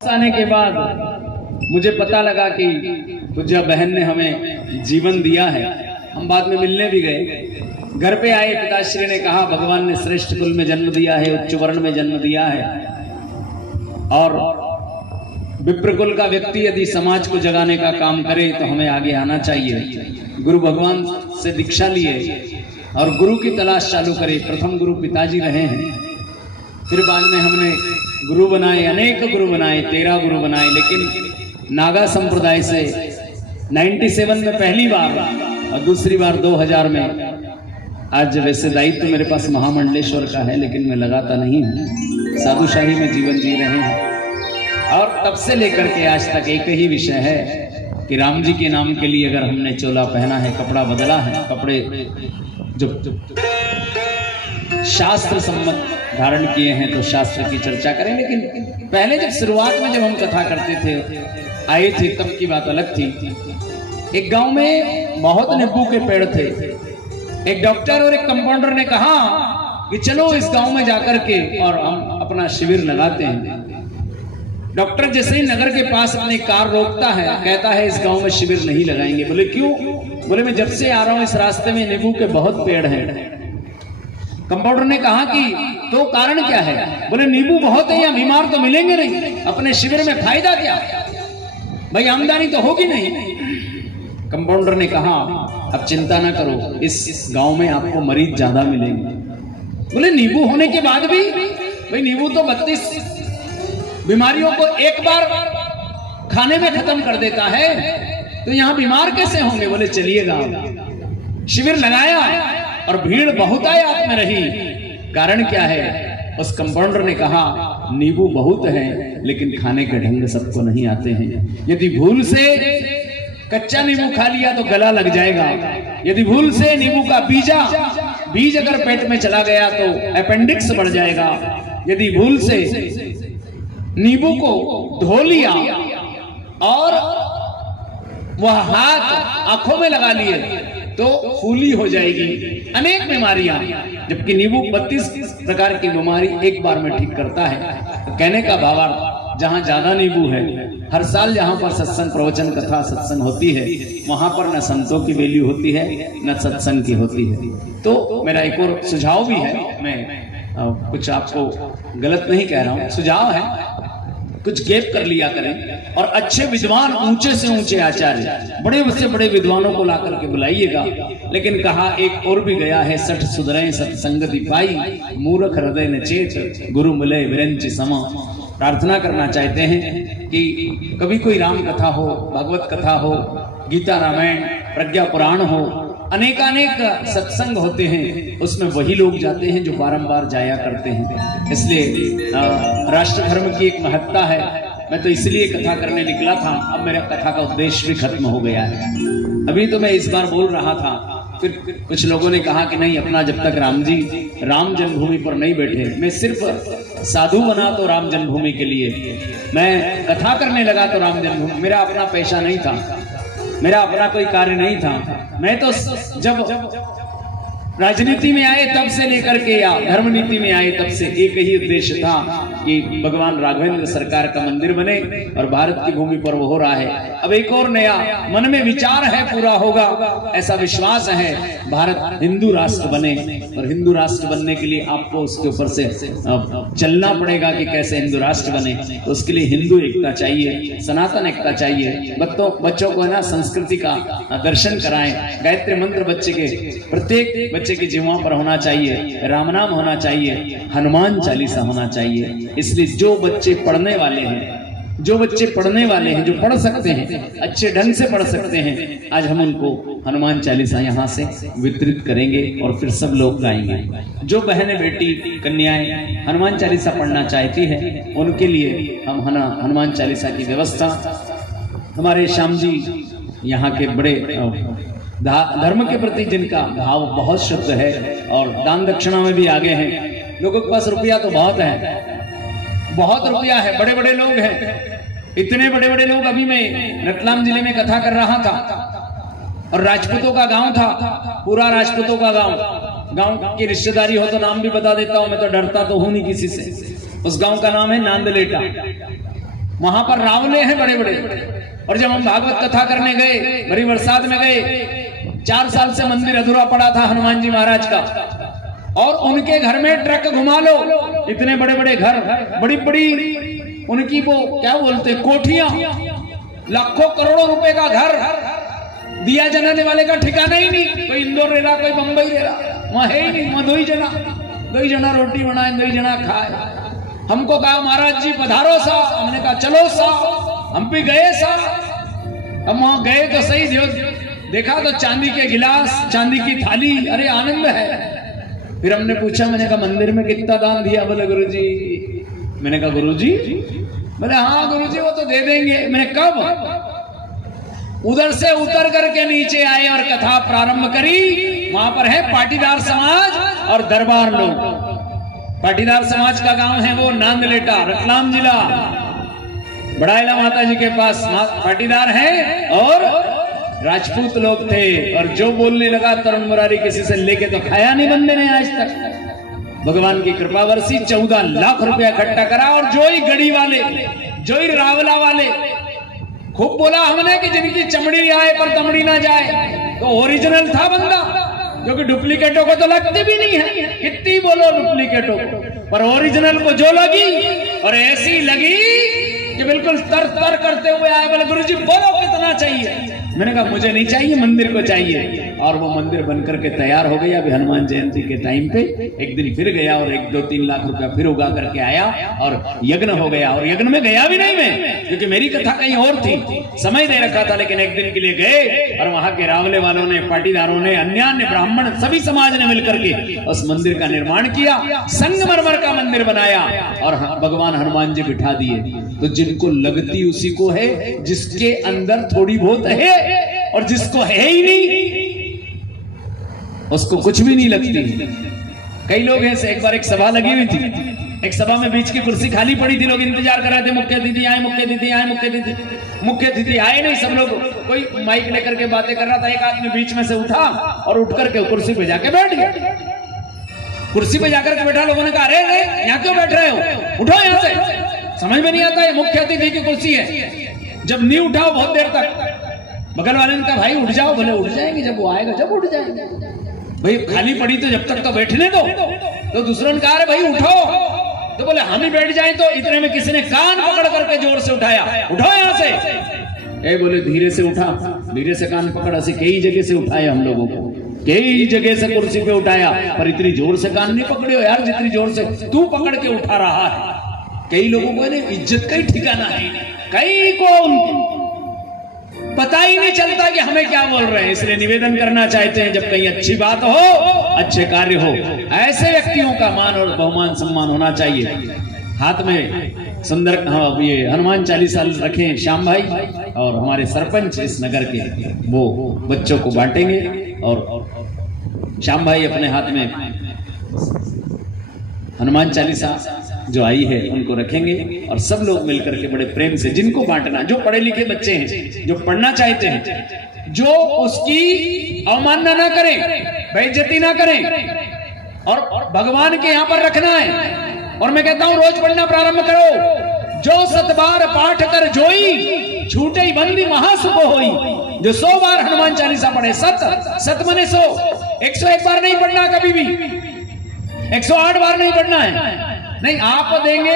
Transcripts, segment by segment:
आने के बाद मुझे पता लगा कि पूज्य बहन ने हमें जीवन दिया है। हम बाद में मिलने भी गए। घर पे आए, पिताश्री ने कहा भगवान ने श्रेष्ठ कुल में जन्म दिया है, उच्च वर्ण में जन्म दिया है, और विप्र कुल का व्यक्ति यदि समाज को जगाने का काम करे तो हमें आगे आना चाहिए। गुरु भगवान से दीक्षा लिए और गुरु की तलाश चालू करे। प्रथम गुरु पिताजी रहे हैं, फिर बाद में हमने गुरु बनाए, अनेक गुरु बनाए, 13 गुरु बनाए, लेकिन नागा संप्रदाय से 97 में पहली बार और दूसरी बार 2000 में। आज वैसे दायित्व मेरे पास महामंडलेश्वर का है, लेकिन मैं लगाता नहीं हूँ, साधुशाही में जीवन जी रहे हैं। और तब से लेकर के आज तक एक ही विषय है कि राम जी के नाम के लिए अगर हमने चोला पहना है, कपड़ा बदला है, कपड़े जो शास्त्र सम्मत धारण किए हैं तो शास्त्र की चर्चा करें। लेकिन पहले जब शुरुआत में जब हम कथा करते थे, आए थे, तब की बात अलग थी। एक गांव में बहुत नींबू के पेड़ थे। एक डॉक्टर और एक कंपाउंडर ने कहा कि चलो इस गांव में जाकर के और हम अपना शिविर लगाते हैं। डॉक्टर जैसे ही नगर के पास अपनी कार रोकता है, कहता है इस गांव में शिविर नहीं लगाएंगे। बोले क्यों? बोले मैं जब से आ रहा हूं इस रास्ते में नींबू के बहुत पेड़ हैं। कंपाउंडर ने कहा कि तो कारण क्या है? बोले नींबू बहुत है, या बीमार तो मिलेंगे नहीं, अपने शिविर में फायदा क्या? भाई आमदनी तो होगी नहीं। कंपाउंडर ने कहा अब चिंता ना करो, इस गांव में आपको मरीज ज्यादा मिलेंगे। बोले नींबू होने के बाद भी? भाई नींबू तो 32 बीमारियों को एक बार खाने में खत्म कर देता है, तो यहां बीमार कैसे होंगे? बोले चलिएगा। शिविर लगाया और भीड़ बहुत आयात में रही। कारण क्या है? उस कंपाउंडर ने कहा नींबू बहुत है, लेकिन खाने के ढंग सबको नहीं आते हैं। यदि भूल से कच्चा नींबू खा लिया तो गला लग जाएगा। यदि भूल से नींबू का बीज अगर पेट में चला गया तो अपेंडिक्स बढ़ जाएगा। यदि भूल से नींबू को धो लिया और वह हाथ आंखों में लगा लिए तो फूली हो जाएगी, अनेक बीमारियां। जबकि नींबू 32 प्रकार की बीमारी एक बार में ठीक करता है। तो कहने का भावार्थ, जहां ज्यादा नींबू है, हर साल जहां पर सत्संग, प्रवचन, कथा, सत्संग होती है, वहां पर न संतों की वैल्यू होती है न सत्संग की होती है। तो मेरा एक और सुझाव भी है, मैं कुछ आपको गलत नहीं कह रहा हूं, सुझाव है, कुछ गैप कर लिया करें और अच्छे विद्वान, ऊंचे से ऊंचे आचार्य, बड़े से बड़े विद्वानों को ला करके बुलाइएगा। लेकिन कहा एक और भी गया है, 60 सुधरे सत्संगति पाई, मूर्ख हृदय न चेत, गुरु मिले विरंच समा। प्रार्थना करना चाहते हैं कि कभी कोई राम कथा हो, भगवत कथा हो, गीता रामायण, प्रज्ञा पुराण हो, अनेकानेक सत्संग होते हैं, उसमें वही लोग जाते हैं जो बारंबार जाया करते हैं। इसलिए राष्ट्र धर्म की एक महत्ता है। मैं तो इसलिए कथा करने निकला था, अब मेरा कथा का उद्देश्य भी खत्म हो गया है। अभी तो मैं इस बार बोल रहा था, फिर कुछ लोगों ने कहा कि नहीं, अपना जब तक राम जी राम जन्मभूमि पर नहीं बैठे। मैं सिर्फ साधु बना तो राम जन्मभूमि के लिए, मैं कथा करने लगा तो राम जन्मभूमि। मेरा अपना पैसा नहीं था, मेरा अपना कोई कार्य नहीं था। मैं तो जब राजनीति में आए तब से लेकर के, या धर्म नीति में आए तब से एक ही उद्देश्य था कि भगवान राघवेंद्र सरकार का मंदिर बने और भारत की भूमि पर वो हो रहा है। अब एक और नया मन में विचार है, पूरा होगा ऐसा विश्वास है। भारत हिंदू राष्ट्र बने, और हिंदू राष्ट्र बनने के लिए आपको उसके ऊपर से चलना पड़ेगा कि कैसे हिंदू राष्ट्र बने। तो उसके लिए हिंदू एकता चाहिए, सनातन एकता चाहिए। बच्चों को है ना संस्कृति का दर्शन कराएं। गायत्री मंत्र बच्चे के, प्रत्येक बच्चे के जीवा पर होना चाहिए, राम नाम होना चाहिए, हनुमान चालीसा होना चाहिए। इसलिए जो बच्चे पढ़ने वाले हैं, जो पढ़ सकते हैं, अच्छे ढंग से पढ़ सकते हैं, आज हम उनको हनुमान चालीसा यहाँ से वितरित करेंगे और फिर सब लोग गाएंगे। जो बहनें, बेटी, कन्याएं हनुमान चालीसा पढ़ना चाहती है, उनके लिए हम हनुमान चालीसा की व्यवस्था, हमारे श्याम जी यहाँ के बड़े धर्म के प्रति जिनका भाव बहुत शुद्ध है और दान दक्षिणा में भी आगे हैं। लोगों के पास रुपया तो बहुत है, बहुत रुपया है, बड़े बड़े लोग हैं, इतने बड़े बड़े लोग। अभी मैं रतलाम जिले में कथा कर रहा था और राजपूतों का गांव था, पूरा राजपूतों का गांव की रिश्तेदारी हो तो नाम भी बता देता हूं, मैं तो डरता तो हूं नहीं किसी से। उस गांव का नाम है नांदलेटा। वहां पर रावले हैं बड़े बड़े। और जब हम भागवत कथा करने गए, भरी बरसात में गए, 4 साल से मंदिर अधूरा पड़ा था हनुमान जी महाराज का, और उनके घर में ट्रक घुमा लो, इतने बड़े बड़े घर, बड़ी बड़ी उनकी वो क्या बोलते कोठियां, लाखों करोड़ों रुपए का घर, दिया जलाने वाले का ठिकाना ही नहीं। कोई इंदौर रह रहा, कोई बंबई रह रहा, वहां है ही नहीं। वहां दो ही जना रोटी बनाए, 2 जना खाए। हमको कहा महाराज जी पधारो सा, हमने कहा चलो सा, हम भी गए सा। हम वहां गए तो सही, देखा तो चांदी के गिलास, चांदी की थाली, अरे आनंद है। फिर हमने पूछा, मैंने कहा मंदिर में कितना दान दिया? बोले गुरुजी। मैंने कहा गुरुजी? बोले हाँ गुरुजी वो तो दे देंगे। मैंने कब? उधर से उतर करके नीचे आए और कथा प्रारंभ करी। वहां पर है पाटीदार समाज और दरबार लोग। पाटीदार समाज का गांव है वो नांदलेटा, रतलाम जिला, बड़ाइला माता जी के पास पाटीदार है और राजपूत लोग थे। और जो बोलने लगा तरुण मुरारी किसी से लेके तो खाया नहीं बंदे ने आज तक। भगवान की कृपा बरसी, 14 लाख रुपया इकट्ठा करा। और जो ही गड़ी वाले, जो ही रावला वाले, खूब बोला हमने कि जिनकी चमड़ी आए पर तमड़ी ना जाए। तो ओरिजिनल था बंदा, क्योंकि डुप्लीकेटों को तो लगती भी नहीं है, कितनी बोलो डुप्लीकेटों को, पर ओरिजिनल को जो लगी और ऐसी लगी कि बिल्कुल तर तर करते हुए आए। बोले गुरुजी बोलो कितना चाहिए? मैंने कहा मुझे नहीं चाहिए, मंदिर को चाहिए। और वो मंदिर बनकर के तैयार हो गया। अभी हनुमान जयंती के टाइम पे एक दिन फिर गया और 1-2-3 लाख रुपया फिर उगा करके आया और यज्ञ हो गया। और यज्ञ में गया भी नहीं मैं, क्योंकि मेरी कथा कहीं और थी, समय दे रखा था। लेकिन एक दिन के लिए गए और वहां के रावले वालों ने, पाटीदारों ने, अन्य ब्राह्मण, सभी समाज ने मिलकर के उस मंदिर का निर्माण किया। संगमरमर का मंदिर बनाया और भगवान हनुमान जी बिठा दिए। तो जिनको लगती उसी को है, जिसके अंदर थोड़ी बहुत है और जिसको है ही नहीं उसको कुछ भी नहीं लगती। कई लोग ऐसे, एक बार एक सभा लगी हुई थी, एक सभा में बीच की कुर्सी खाली पड़ी थी, लोग इंतजार कर रहे थे मुख्य अतिथि आए, मुख्य अतिथि आए, मुख्य अतिथि। मुख्य अतिथि आए नहीं, सब लोग कोई माइक लेकर के बातें कर रहा था। एक आदमी बीच में से उठा और उठ करके कुर्सी पे जाके बैठ गया। कुर्सी पे जाकर के बैठा, लोगों ने कहा अरे यहाँ क्यों बैठ रहे हो, उठो यहाँ से। समझ में नहीं आता है, मुख्य अतिथि की कुर्सी है। जब नहीं उठाओ बहुत देर तक, बगल वाले ने कहा भाई उठ जाओ। बोले उठ जाएंगे, जब वो आएगा जब उठ जाएंगे। भाई खाली पड़ी तो जब तक तो बैठने दो। तो दूसरों ने कहा अरे भाई उठो। तो बोले हम ही बैठ जाएं। तो इतने में किसी ने कान पकड़ करके जोर से उठाया, उठो यहाँ से। बोले धीरे से उठा, धीरे से कान पकड़ा से कई जगह से उठाया, हम लोगों को कई जगह से कुर्सी पे उठाया, पर इतनी जोर से कान नहीं पकड़े हो यार, जितनी जोर से तू पकड़ के उठा रहा है। कई लोगों को इज्जत का ही ठिकाना है, कई को पता ही नहीं चलता कि हमें क्या बोल रहे हैं। इसलिए निवेदन करना चाहते हैं, जब कहीं अच्छी बात हो, अच्छे कार्य हो, ऐसे व्यक्तियों का मान और बहुमान सम्मान होना चाहिए। हाथ में सुंदर ये हनुमान चालीसा रखें श्याम भाई, और हमारे सरपंच इस नगर के वो बच्चों को बांटेंगे। और श्याम भाई अपने हाथ में हनुमान चालीसा जो आई है उनको रखेंगे और सब लोग मिलकर के बड़े प्रेम से, जिनको बांटना, जो पढ़े लिखे बच्चे हैं, जो पढ़ना चाहते हैं, जो उसकी अवमानना ना करें, बेइज्जती ना करें, और भगवान के यहाँ पर रखना है। और मैं कहता हूं रोज पढ़ना प्रारंभ करो। जो 7 बार पाठ कर जोई, छूटे बंदी महासुख होई। जो 100 बार हनुमान चालीसा पढ़े, 7 मने 100, 101 बार नहीं पढ़ना, कभी भी 108 बार नहीं पढ़ना है। नहीं, आप देंगे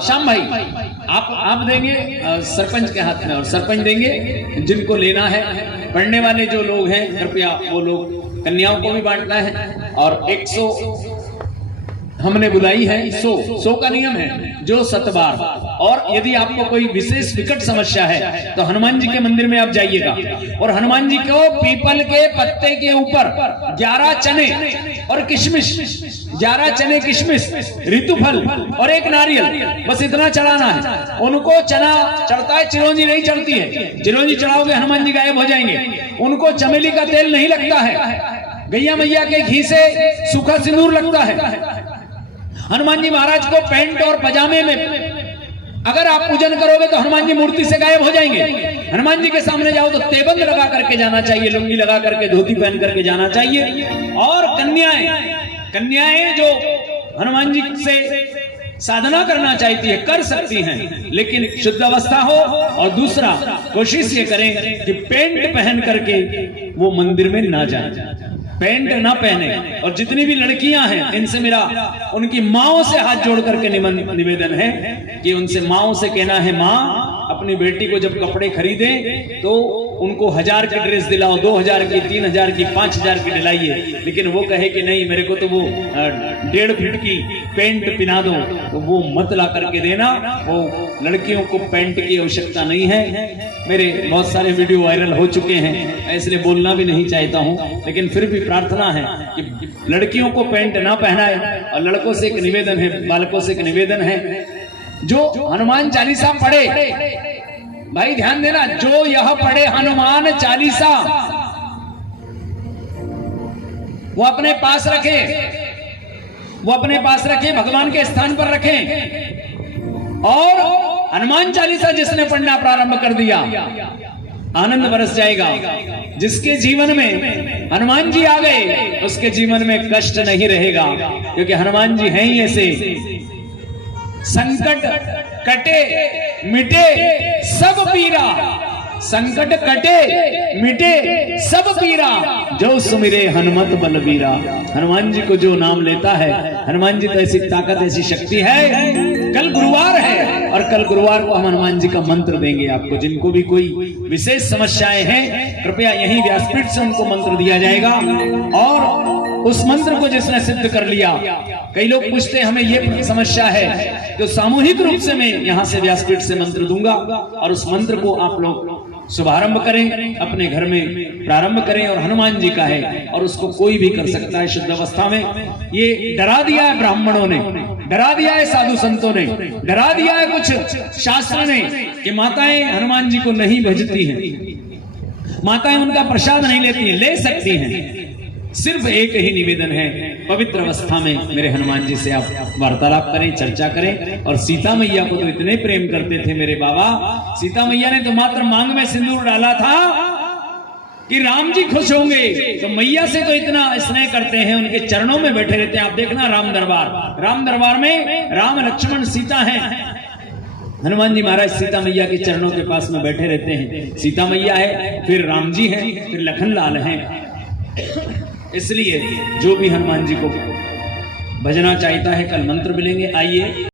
श्याम भाई, आप देंगे सरपंच के हाथ में, और सरपंच देंगे जिनको लेना है। पढ़ने वाले जो लोग हैं कृपया वो लोग, कन्याओं को भी बांटना है। और 100 हमने बुलाई है, 100 का नियम है, जो 7 बार। और यदि आपको कोई विशेष विकट समस्या है तो हनुमान जी के मंदिर में आप जाइएगा, और हनुमान जी को पीपल के पत्ते के ऊपर 11 चने और किशमिश, 11 चने किशमिश, ऋतुफल और 1 नारियल, बस इतना चढ़ाना है। उनको चना चढ़ता है, चिरौंजी नहीं चढ़ती है। चिरौंजी चढ़ाओगे हनुमान जी गायब हो जाएंगे। उनको चमेली का तेल नहीं लगता है, गैया मैया के घी से सूखा सिंदूर लगता है। हनुमान जी महाराज को पैंट और पजामे में अगर आप पूजन करोगे तो हनुमान जी मूर्ति से गायब हो जाएंगे। हनुमान जी के सामने जाओ तो तेबंद लगा करके जाना चाहिए, लुंगी लगा करके, धोती पहन करके जाना चाहिए। और कन्याएं जो हनुमान जी से साधना करना चाहती है, कर सकती हैं, लेकिन शुद्ध अवस्था हो। और दूसरा, कोशिश ये करें कि पेंट पहन करके वो मंदिर में ना जाए, पेंट ना पहने। और जितनी भी लड़कियां हैं, इनसे मेरा उनकी माओं से हाथ जोड़ करके निवेदन है कि उनसे माओं से कहना है, माँ अपनी बेटी को जब कपड़े खरीदे तो उनको 1000 की ड्रेस दिलाओ, 2000 की, 3000 की, 5000 की दिलाइए, लेकिन वो कहे कि नहीं मेरे को तो वो 1.5 फीट की पेंट पिना दो, तो वो मत ला करके देना। वो लड़कियों को पेंट की आवश्यकता नहीं है। मेरे बहुत सारे वीडियो वायरल हो चुके हैं, मैं इसलिए बोलना भी नहीं चाहता हूं, लेकिन फिर भी प्रार्थना है कि लड़कियों को पेंट ना पहनाए। और लड़कों से एक निवेदन है, बालकों से एक निवेदन है, जो हनुमान चालीसा पढ़े, भाई ध्यान देना, जो यह पढ़े हनुमान चालीसा वो अपने पास रखे, वो अपने पास रखे, भगवान के स्थान पर रखें। और हनुमान चालीसा जिसने पढ़ना प्रारंभ कर दिया, आनंद बरस जाएगा। जिसके जीवन में हनुमान जी आ गए, उसके जीवन में कष्ट नहीं रहेगा, क्योंकि हनुमान जी हैं ही ऐसे, संकट कटे मिटे सब पीरा, संकट कटे मिटे सब पीरा, जो सुमिरे हनुमत बलबीरा। हनुमान जी को जो नाम लेता है, हनुमान जी तो ऐसी ताकत, ऐसी शक्ति है। कल गुरुवार है और कल गुरुवार को हम हनुमान जी का मंत्र देंगे आपको। जिनको भी कोई विशेष समस्याएं हैं, कृपया यही व्यासपीठ से उनको मंत्र दिया जाएगा। और उस मंत्र को जिसने सिद्ध कर लिया, कई लोग पूछते हैं हमें ये समस्या है, तो सामूहिक रूप से मैं यहां से व्यासपीठ से मंत्र दूंगा और उस मंत्र को आप लोग शुभारंभ करें, अपने घर में प्रारंभ करें। और हनुमान जी का है और उसको कोई भी कर सकता है शुद्ध अवस्था में। ये डरा दिया है ब्राह्मणों ने, डरा दिया है साधु संतों ने, डरा दिया है कुछ शास्त्र ने कि माताएं हनुमान जी को नहीं भजती हैं, माताएं उनका प्रसाद नहीं लेती हैं। ले सकती हैं, सिर्फ एक ही निवेदन है, पवित्र अवस्था में मेरे हनुमान जी से आप वार्तालाप करें, चर्चा करें। और सीता मैया को तो इतने प्रेम करते थे मेरे बाबा, सीता मैया ने तो मात्र मांग में सिंदूर डाला था कि राम जी खुश होंगे, तो मैया से तो इतना स्नेह करते हैं, उनके चरणों में बैठे रहते हैं। आप देखना राम दरबार में राम लक्ष्मण सीता हैं, हनुमान जी महाराज सीता मैया के चरणों के पास में बैठे रहते हैं। सीता मैया है, फिर राम जी हैं, फिर लखन लाल हैं। इसलिए जो भी हनुमान जी को भजना चाहता है, कल मंत्र मिलेंगे। आइए।